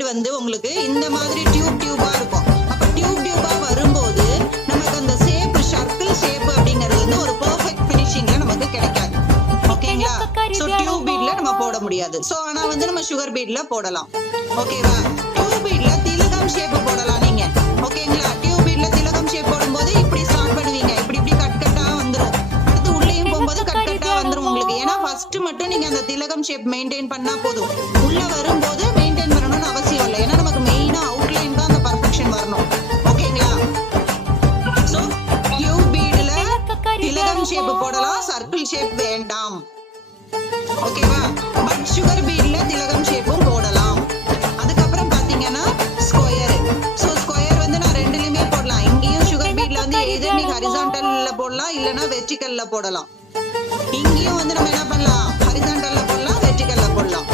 Beat வந்து உங்களுக்கு இந்த மாதிரி டியூபா இருக்கும். அப்ப டியூபா வரும்போது நமக்கு அந்த ஷேப் சர்க்கிள் ஷேப் அப்படிங்கிறது வந்து ஒரு பெர்ஃபெக்ட் ஃபினிஷிங்ல நமக்கு கிடைக்காது. ஓகேங்களா? சோ டியூப் பீட்ல நம்ம போட முடியாது. சோ ஆனா வந்து நம்ம சுகர் பீட்ல போடலாம். ஓகேவா? டியூப் பீட்ல திலகம் ஷேப் போடலாம் நீங்க. ஓகேங்களா? டியூப் பீட்ல திலகம் ஷேப் போடும்போது இப்படி ஸ்டார்ட் பண்ணுவீங்க. இப்படி கட்டா வந்துரும். அடுத்து உள்ளேயும் போகும்போது கட்டா வந்துரும் உங்களுக்கு. ஏன்னா ஃபர்ஸ்ட் மட்டும் நீங்க அந்த திலகம் ஷேப் மெயின்டைன் பண்ணா போதும். உள்ள வரும்போது மெயின்டைன் பண்ணணும்னு அவசியம் இல்லை. ஏன்னா நமக்கு மெயினா அவுட்லைன் தான் அந்த பர்ஃபெக்ஷன் வரணும். ஓகேங்களா? சோ டியூப் பீட்ல திலகம் ஷேப் போடலாம், சர்க்கிள் ஷேப் வேண்டாம். ஓகேவா? பட் சுகர் பீட்ல திலகம் ஷேப்பும் போடலாம். அதுக்கப்புறம் பாத்தீங்கன்னா ஸ்கொயர். சோ ஸ்கொயர் வந்து நான் ரெண்டுலயுமே போடலாம். இங்கேயும் சுகர் பீட்ல வந்து எது நீ ஹரிசாண்டல்ல போடலாம், இல்லனா வெர்டிகல்ல போடலாம். இங்கேயும் வந்து நம்ம என்ன பண்ணலாம், ஹரிசாண்டல்ல போடலாம், வெர்டிகல்ல போடலாம்.